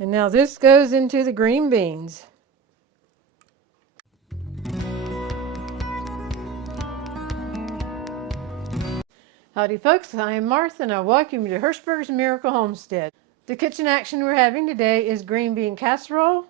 And now this goes into the green beans. Howdy folks, I am Martha and I welcome you to Hirschberg's Miracle Homestead. The kitchen action we're having today is green bean casserole.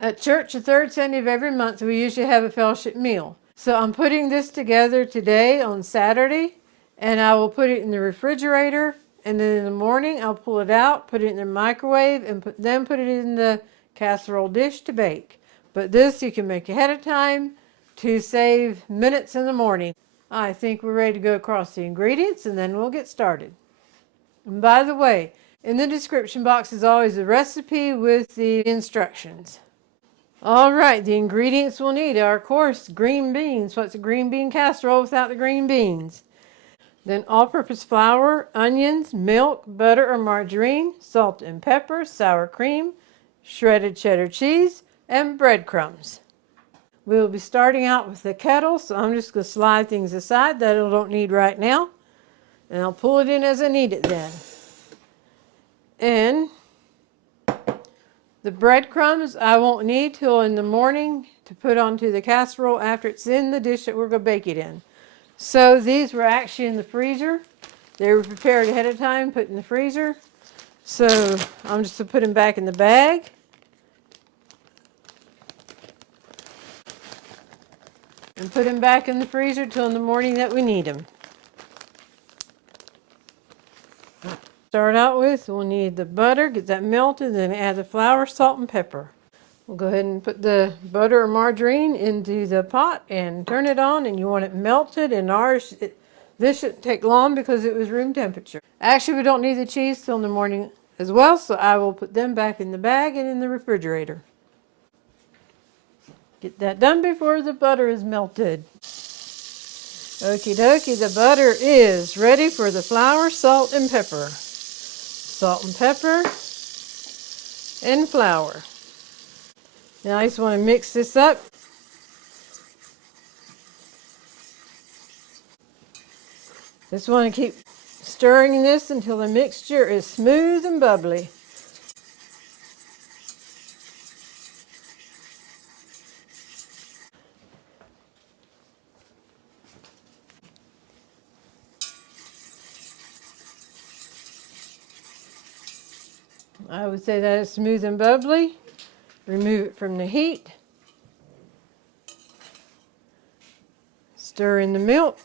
At church, the third Sunday of every month, we usually have a fellowship meal. So I'm putting this together today on Saturday, and I will put it in the refrigerator, and then in the morning I'll pull it out, put it in the microwave, and then put it in the casserole dish to bake. But this you can make ahead of time to save minutes in the morning. I think we're ready to go across the ingredients, and then we'll get started. And by the way, in the description box is always a recipe with the instructions. All right, the ingredients we'll need are, of course, green beans. What's a green bean casserole without the green beans? Then all-purpose flour, onions, milk, butter or margarine, salt and pepper, sour cream, shredded cheddar cheese, and breadcrumbs. We'll be starting out with the kettle, so I'm just going to slide things aside that I don't need right now. And I'll pull it in as I need it then. And the breadcrumbs I won't need till in the morning to put onto the casserole after it's in the dish that we're going to bake it in. So these were actually in the freezer. They were prepared ahead of time, put in the freezer. So I'm just going to put them back in the bag. And put them back in the freezer till in the morning that we need them. Start out with, we'll need the butter, get that melted, then add the flour, salt, and pepper. We'll go ahead and put the butter or margarine into the pot and turn it on, and you want it melted. And this shouldn't take long because it was room temperature. Actually, we don't need the cheese till in the morning as well, so I will put them back in the bag and in the refrigerator. Get that done before the butter is melted. Okie dokie, the butter is ready for the flour, salt, and pepper. Salt and pepper and flour. Now I just want to mix this up. Just want to keep stirring this until the mixture is smooth and bubbly. I would say that is smooth and bubbly. Remove it from the heat. Stir in the milk.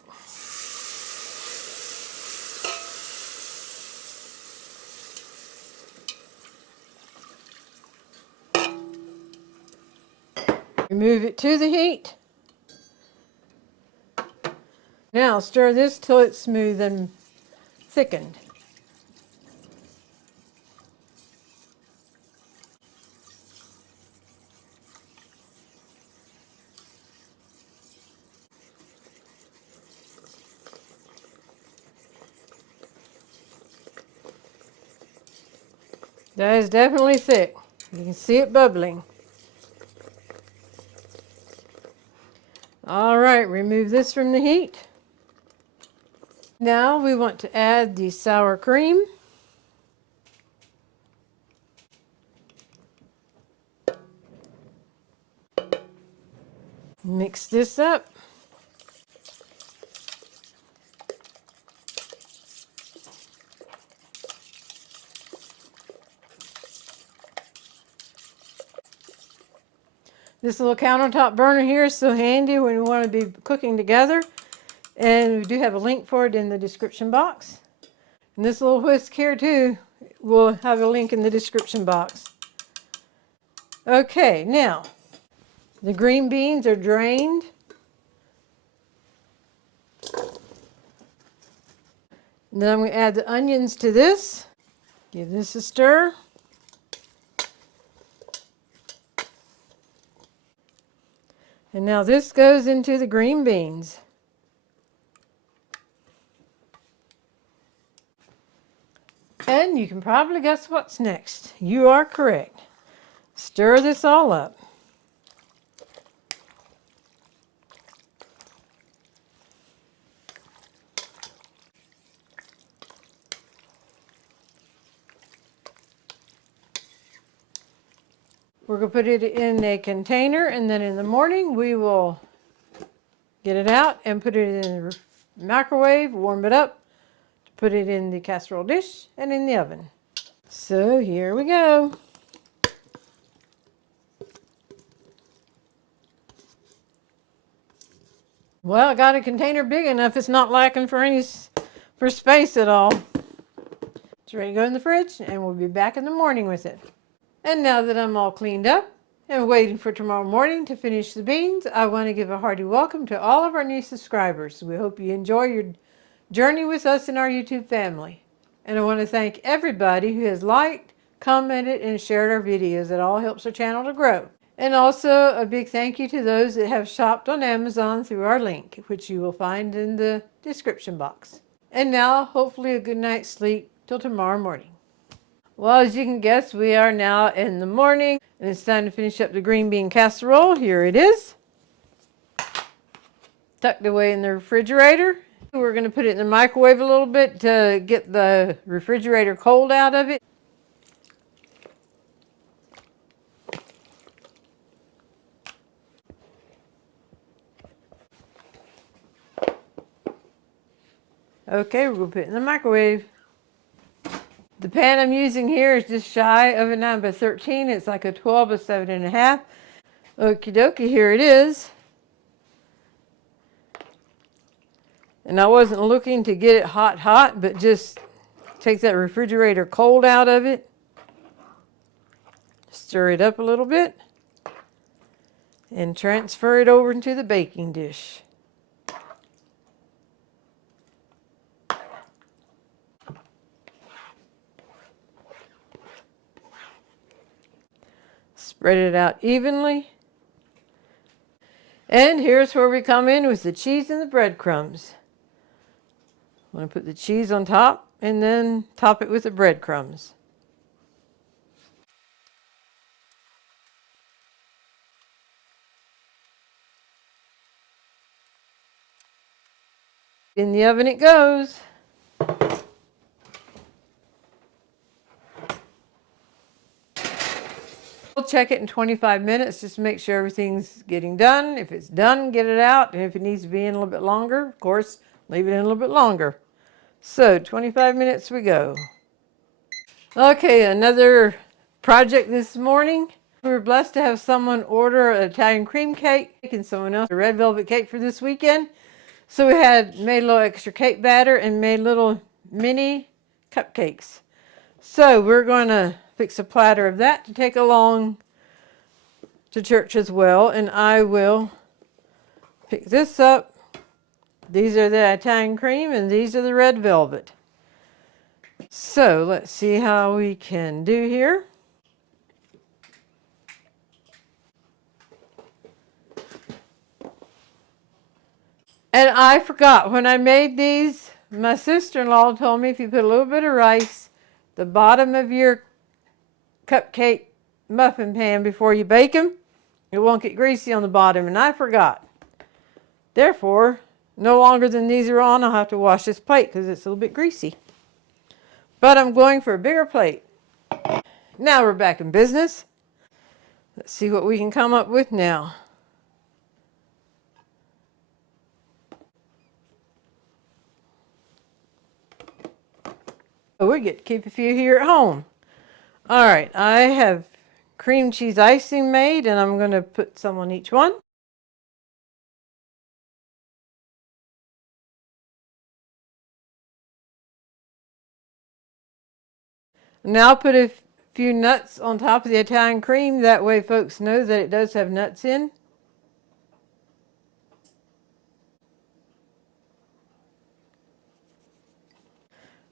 Remove it to the heat. Now stir this till it's smooth and thickened. That is definitely thick. You can see it bubbling. All right, remove this from the heat. Now we want to add the sour cream. Mix this up. This little countertop burner here is so handy when we want to be cooking together. And we do have a link for it in the description box. And this little whisk here too, will have a link in the description box. Okay, now the green beans are drained. And then I'm going to add the onions to this. Give this a stir. And now this goes into the green beans. And you can probably guess what's next. You are correct. Stir this all up. We're going to put it in a container, and then in the morning we will get it out and put it in the microwave, warm it up, put it in the casserole dish and in the oven. So here we go. Well, I got a container big enough, it's not lacking for space at all. It's ready to go in the fridge, and we'll be back in the morning with it. And now that I'm all cleaned up and waiting for tomorrow morning to finish the beans, I want to give a hearty welcome to all of our new subscribers. We hope you enjoy your journey with us in our YouTube family. And I want to thank everybody who has liked, commented, and shared our videos. It all helps our channel to grow. And also a big thank you to those that have shopped on Amazon through our link, which you will find in the description box. And now, hopefully a good night's sleep till tomorrow morning. Well, as you can guess, we are now in the morning, and it's time to finish up the green bean casserole. Here it is, tucked away in the refrigerator. We're going to put it in the microwave a little bit to get the refrigerator cold out of it. Okay, we're going to put it in the microwave. The pan I'm using here is just shy of a 9 by 13. It's like a 12 by 7.5. Okie dokie, here it is. And I wasn't looking to get it hot, but just take that refrigerator cold out of it. Stir it up a little bit. And transfer it over into the baking dish. Spread it out evenly. And here's where we come in with the cheese and the breadcrumbs. I'm going to put the cheese on top and then top it with the breadcrumbs. In the oven it goes. We'll check it in 25 minutes just to make sure everything's getting done. If it's done, get it out. And if it needs to be in a little bit longer, of course, leave it in a little bit longer. So 25 minutes we go. Okay, another project this morning. We were blessed to have someone order an Italian cream cake and someone else a red velvet cake for this weekend. So we made a little extra cake batter and made little mini cupcakes. So we're going to fix a platter of that to take along to church as well. And I will pick this up. These are the Italian cream and these are the red velvet. So let's see how we can do here. And I forgot, when I made these, my sister-in-law told me if you put a little bit of rice, the bottom of your cupcake muffin pan before you bake them, it won't get greasy on the bottom, and I forgot. Therefore, no longer than these are on, I'll have to wash this plate because it's a little bit greasy. But I'm going for a bigger plate. Now we're back in business. Let's see what we can come up with now. Oh, we get to keep a few here at home. All right, I have cream cheese icing made, and I'm going to put some on each one. Now I'll put a few nuts on top of the Italian cream. That way folks know that it does have nuts in.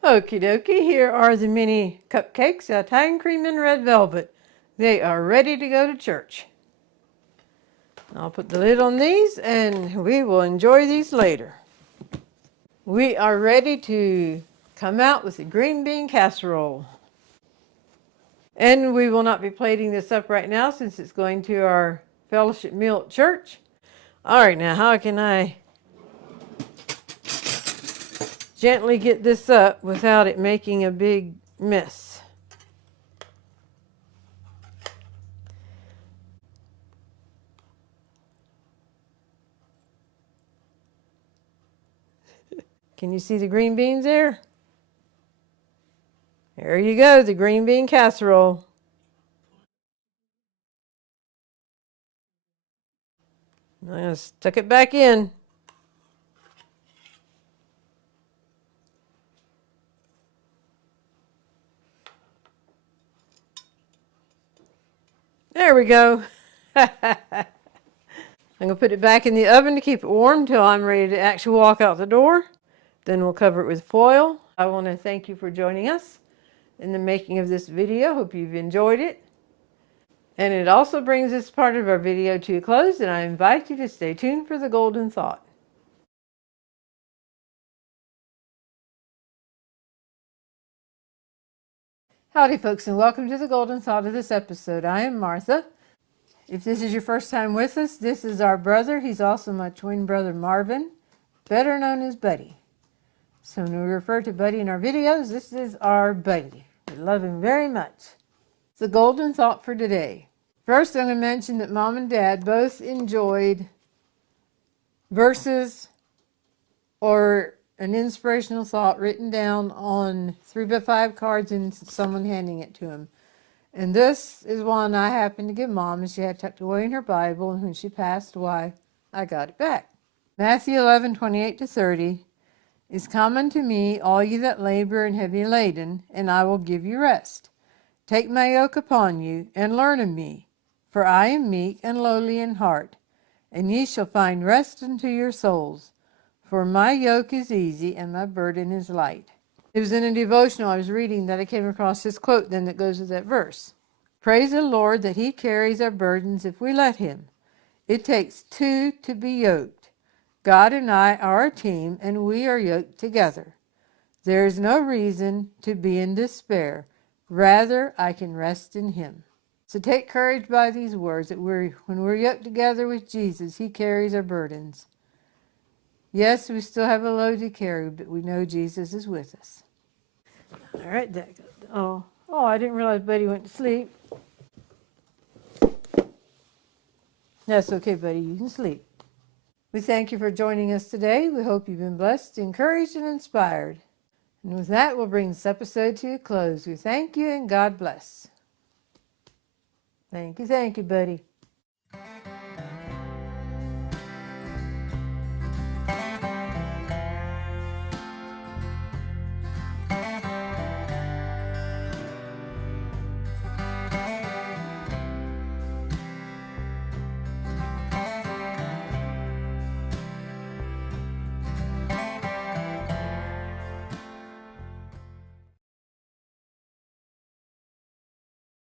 Okie dokie, here are the mini cupcakes, Italian cream and red velvet. They are ready to go to church. I'll put the lid on these and we will enjoy these later. We are ready to come out with the green bean casserole. And we will not be plating this up right now since it's going to our fellowship meal at church. All right, now how can I gently get this up without it making a big mess? Can you see the green beans there? There you go, the green bean casserole. I'm going to stuck it back in. There we go. I'm going to put it back in the oven to keep it warm until I'm ready to actually walk out the door. Then we'll cover it with foil. I want to thank you for joining us in the making of this video. Hope you've enjoyed it. And it also brings this part of our video to a close, and I invite you to stay tuned for the golden thought. Howdy folks, and welcome to the golden thought of this episode. I am Martha. If this is your first time with us, this is our brother. He's also my twin brother Marvin, better known as Buddy. So when we refer to Buddy in our videos, this is our Buddy. We love him very much. The golden thought for today. First, I'm going to mention that Mom and Dad both enjoyed verses or an inspirational thought written down on 3x5 cards and someone handing it to them. And this is one I happened to give Mom, and she had tucked away in her Bible, and when she passed away, I got it back. Matthew 11:28-30 is common to me, all ye that labor and heavy laden, and I will give you rest. Take my yoke upon you, and learn of me, for I am meek and lowly in heart, and ye shall find rest unto your souls. For my yoke is easy, and my burden is light. It was in a devotional I was reading that I came across this quote then that goes with that verse. Praise the Lord that he carries our burdens if we let him. It takes two to be yoked. God and I are a team, and we are yoked together. There is no reason to be in despair. Rather, I can rest in him. So take courage by these words that when we're yoked together with Jesus, he carries our burdens. Yes, we still have a load to carry, but we know Jesus is with us. All right, I didn't realize Buddy went to sleep. That's okay, Buddy, you can sleep. We thank you for joining us today. We hope you've been blessed, encouraged, and inspired. And with that, we'll bring this episode to a close. We thank you, and God bless. Thank you, Buddy.